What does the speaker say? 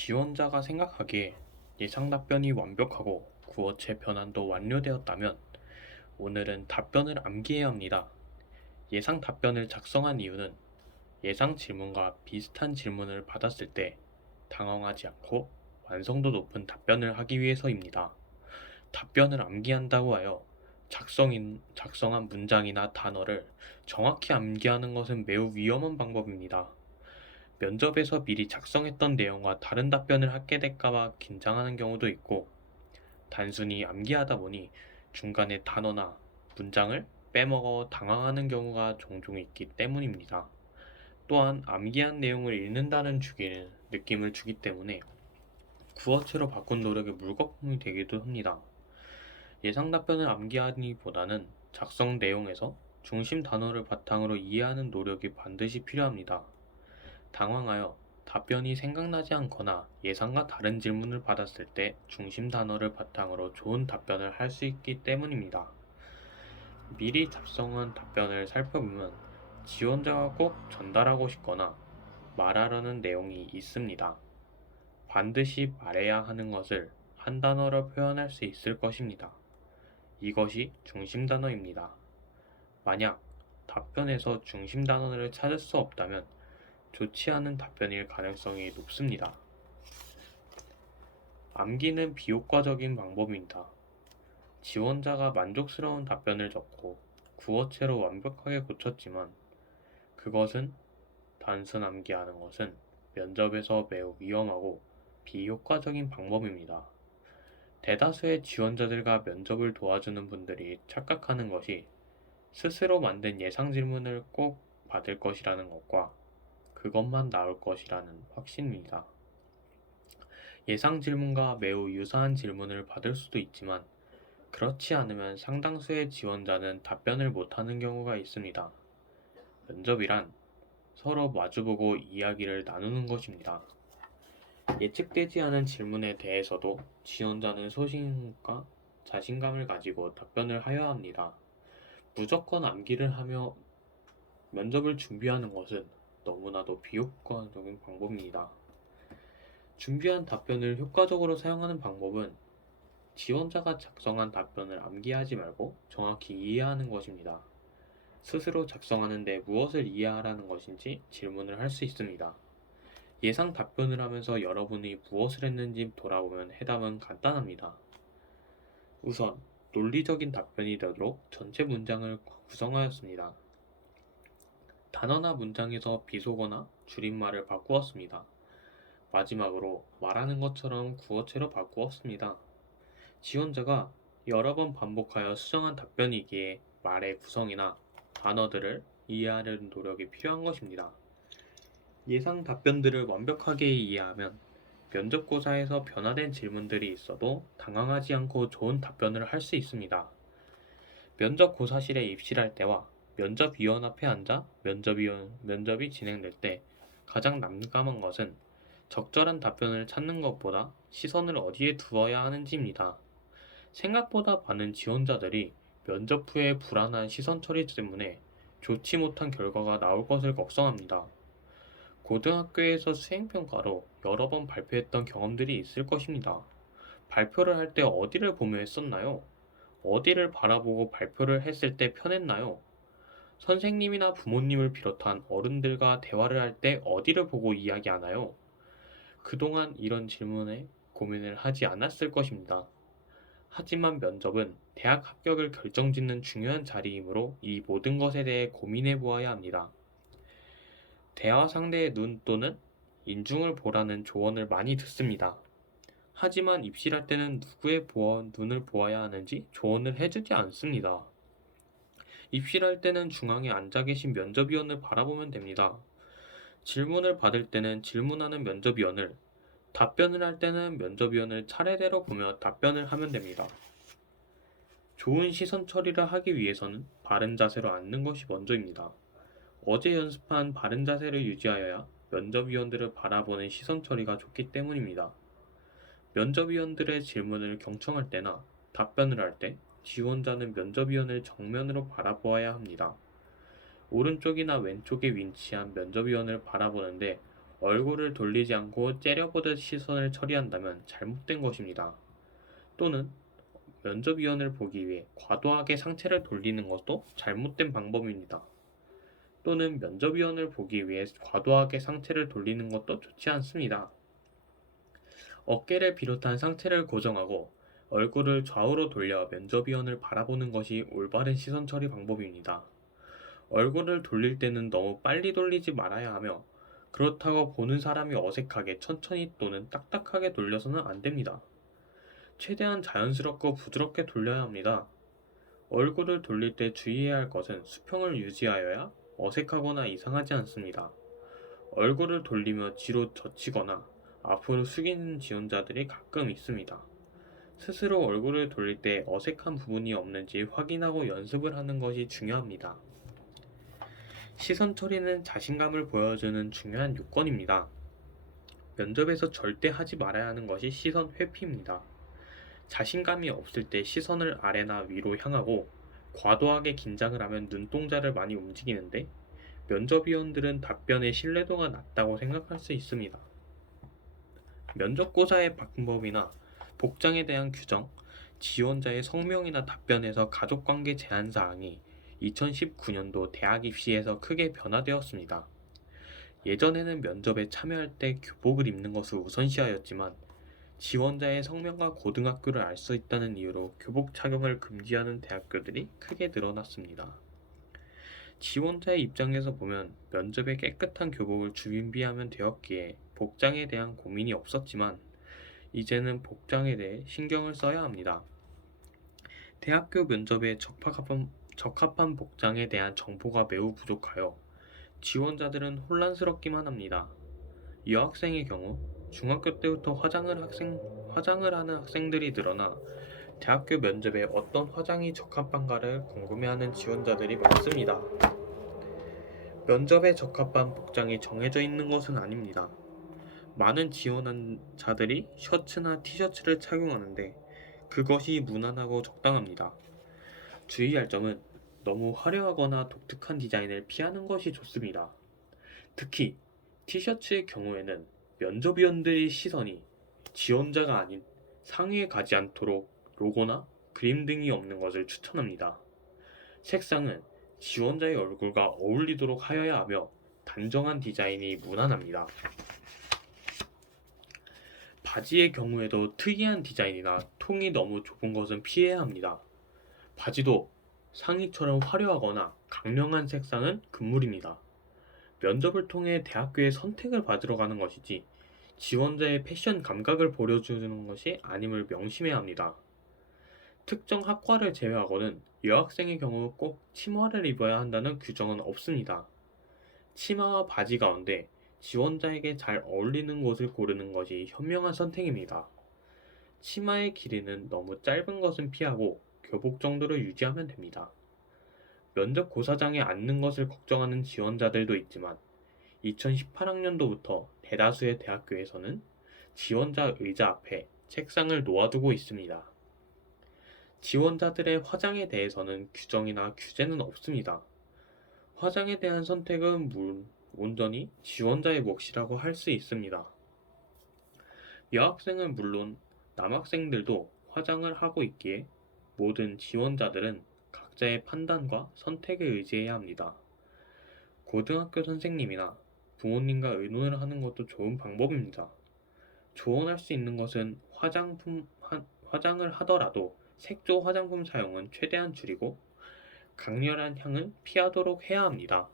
지원자가 생각하기에 예상 답변이 완벽하고 구어체 변환도 완료되었다면 오늘은 답변을 암기해야 합니다. 예상 답변을 작성한 이유는 예상 질문과 비슷한 질문을 받았을 때 당황하지 않고 완성도 높은 답변을 하기 위해서입니다. 답변을 암기한다고 하여 작성한 문장이나 단어를 정확히 암기하는 것은 매우 위험한 방법입니다. 면접에서 미리 작성했던 내용과 다른 답변을 하게 될까봐 긴장하는 경우도 있고, 단순히 암기하다 보니 중간에 단어나 문장을 빼먹어 당황하는 경우가 종종 있기 때문입니다. 또한 암기한 내용을 읽는다는 주기는 느낌을 주기 때문에 구어체로 바꾼 노력이 물거품이 되기도 합니다. 예상 답변을 암기하기보다는 작성 내용에서 중심 단어를 바탕으로 이해하는 노력이 반드시 필요합니다. 당황하여 답변이 생각나지 않거나 예상과 다른 질문을 받았을 때 중심 단어를 바탕으로 좋은 답변을 할 수 있기 때문입니다. 미리 작성한 답변을 살펴보면 지원자가 꼭 전달하고 싶거나 말하려는 내용이 있습니다. 반드시 말해야 하는 것을 한 단어로 표현할 수 있을 것입니다. 이것이 중심 단어입니다. 만약 답변에서 중심 단어를 찾을 수 없다면 좋지 않은 답변일 가능성이 높습니다. 암기는 비효과적인 방법입니다. 지원자가 만족스러운 답변을 적고 구어체로 완벽하게 고쳤지만 그것은 단순 암기하는 것은 면접에서 매우 위험하고 비효과적인 방법입니다. 대다수의 지원자들과 면접을 도와주는 분들이 착각하는 것이 스스로 만든 예상 질문을 꼭 받을 것이라는 것과 그것만 나올 것이라는 확신입니다. 예상 질문과 매우 유사한 질문을 받을 수도 있지만 그렇지 않으면 상당수의 지원자는 답변을 못하는 경우가 있습니다. 면접이란 서로 마주보고 이야기를 나누는 것입니다. 예측되지 않은 질문에 대해서도 지원자는 소신과 자신감을 가지고 답변을 하여야 합니다. 무조건 암기를 하며 면접을 준비하는 것은 너무나도 비효과적인 방법입니다. 준비한 답변을 효과적으로 사용하는 방법은 지원자가 작성한 답변을 암기하지 말고 정확히 이해하는 것입니다. 스스로 작성하는데 무엇을 이해하라는 것인지 질문을 할 수 있습니다. 예상 답변을 하면서 여러분이 무엇을 했는지 돌아보면 해답은 간단합니다. 우선 논리적인 답변이 되도록 전체 문장을 구성하였습니다. 단어나 문장에서 비속어나 줄임말을 바꾸었습니다. 마지막으로 말하는 것처럼 구어체로 바꾸었습니다. 지원자가 여러 번 반복하여 수정한 답변이기에 말의 구성이나 단어들을 이해하려는 노력이 필요한 것입니다. 예상 답변들을 완벽하게 이해하면 면접고사에서 변화된 질문들이 있어도 당황하지 않고 좋은 답변을 할 수 있습니다. 면접고사실에 입실할 때와 면접위원 앞에 앉아 면접이 진행될 때 가장 난감한 것은 적절한 답변을 찾는 것보다 시선을 어디에 두어야 하는지입니다. 생각보다 많은 지원자들이 면접 후에 불안한 시선 처리 때문에 좋지 못한 결과가 나올 것을 걱정합니다. 고등학교에서 수행평가로 여러 번 발표했던 경험들이 있을 것입니다. 발표를 할 때 어디를 보며 했었나요? 어디를 바라보고 발표를 했을 때 편했나요? 선생님이나 부모님을 비롯한 어른들과 대화를 할 때 어디를 보고 이야기하나요? 그동안 이런 질문에 고민을 하지 않았을 것입니다. 하지만 면접은 대학 합격을 결정짓는 중요한 자리이므로 이 모든 것에 대해 고민해 보아야 합니다. 대화 상대의 눈 또는 인중을 보라는 조언을 많이 듣습니다. 하지만 입실할 때는 누구의 눈을 보아야 하는지 조언을 해주지 않습니다. 입실할 때는 중앙에 앉아 계신 면접위원을 바라보면 됩니다. 질문을 받을 때는 질문하는 면접위원을, 답변을 할 때는 면접위원을 차례대로 보며 답변을 하면 됩니다. 좋은 시선 처리를 하기 위해서는 바른 자세로 앉는 것이 먼저입니다. 어제 연습한 바른 자세를 유지하여야 면접위원들을 바라보는 시선 처리가 좋기 때문입니다. 면접위원들의 질문을 경청할 때나 답변을 할 때 지원자는 면접위원을 정면으로 바라보아야 합니다. 오른쪽이나 왼쪽에 위치한 면접위원을 바라보는데 얼굴을 돌리지 않고 째려보듯 시선을 처리한다면 잘못된 것입니다. 또는 면접위원을 보기 위해 과도하게 상체를 돌리는 것도 잘못된 방법입니다. 또는 면접위원을 보기 위해 과도하게 상체를 돌리는 것도 좋지 않습니다. 어깨를 비롯한 상체를 고정하고 얼굴을 좌우로 돌려 면접위원을 바라보는 것이 올바른 시선 처리 방법입니다. 얼굴을 돌릴 때는 너무 빨리 돌리지 말아야 하며 그렇다고 보는 사람이 어색하게 천천히 또는 딱딱하게 돌려서는 안 됩니다. 최대한 자연스럽고 부드럽게 돌려야 합니다. 얼굴을 돌릴 때 주의해야 할 것은 수평을 유지하여야 어색하거나 이상하지 않습니다. 얼굴을 돌리며 뒤로 젖히거나 앞으로 숙이는 지원자들이 가끔 있습니다. 스스로 얼굴을 돌릴 때 어색한 부분이 없는지 확인하고 연습을 하는 것이 중요합니다. 시선 처리는 자신감을 보여주는 중요한 요건입니다. 면접에서 절대 하지 말아야 하는 것이 시선 회피입니다. 자신감이 없을 때 시선을 아래나 위로 향하고 과도하게 긴장을 하면 눈동자를 많이 움직이는데 면접위원들은 답변의 신뢰도가 낮다고 생각할 수 있습니다. 면접고사의 방법이나 복장에 대한 규정, 지원자의 성명이나 답변에서 가족관계 제한 사항이 2019년도 대학 입시에서 크게 변화되었습니다. 예전에는 면접에 참여할 때 교복을 입는 것을 우선시하였지만 지원자의 성명과 고등학교를 알 수 있다는 이유로 교복 착용을 금지하는 대학교들이 크게 늘어났습니다. 지원자의 입장에서 보면 면접에 깨끗한 교복을 준비하면 되었기에 복장에 대한 고민이 없었지만 이제는 복장에 대해 신경을 써야 합니다. 대학교 면접에 적합한 복장에 대한 정보가 매우 부족하여 지원자들은 혼란스럽기만 합니다. 여학생의 경우 중학교 때부터 화장을 하는 학생들이 늘어나 대학교 면접에 어떤 화장이 적합한가를 궁금해하는 지원자들이 많습니다. 면접에 적합한 복장이 정해져 있는 것은 아닙니다. 많은 지원한 자들이 셔츠나 티셔츠를 착용하는데 그것이 무난하고 적당합니다. 주의할 점은 너무 화려하거나 독특한 디자인을 피하는 것이 좋습니다. 특히 티셔츠의 경우에는 면접위원들의 시선이 지원자가 아닌 상의에 가지 않도록 로고나 그림 등이 없는 것을 추천합니다. 색상은 지원자의 얼굴과 어울리도록 하여야 하며 단정한 디자인이 무난합니다. 바지의 경우에도 특이한 디자인이나 통이 너무 좁은 것은 피해야 합니다. 바지도 상의처럼 화려하거나 강렬한 색상은 금물입니다. 면접을 통해 대학교에 선택을 받으러 가는 것이지 지원자의 패션 감각을 보여주는 것이 아님을 명심해야 합니다. 특정 학과를 제외하고는 여학생의 경우 꼭 치마를 입어야 한다는 규정은 없습니다. 치마와 바지 가운데 지원자에게 잘 어울리는 곳을 고르는 것이 현명한 선택입니다. 치마의 길이는 너무 짧은 것은 피하고 교복 정도로 유지하면 됩니다. 면접 고사장에 앉는 것을 걱정하는 지원자들도 있지만 2018학년도부터 대다수의 대학교에서는 지원자 의자 앞에 책상을 놓아두고 있습니다. 지원자들의 화장에 대해서는 규정이나 규제는 없습니다. 화장에 대한 선택은 온전히 지원자의 몫이라고 할 수 있습니다. 여학생은 물론 남학생들도 화장을 하고 있기에 모든 지원자들은 각자의 판단과 선택에 의지해야 합니다. 고등학교 선생님이나 부모님과 의논을 하는 것도 좋은 방법입니다. 조언할 수 있는 것은 화장을 하더라도 색조 화장품 사용은 최대한 줄이고 강렬한 향은 피하도록 해야 합니다.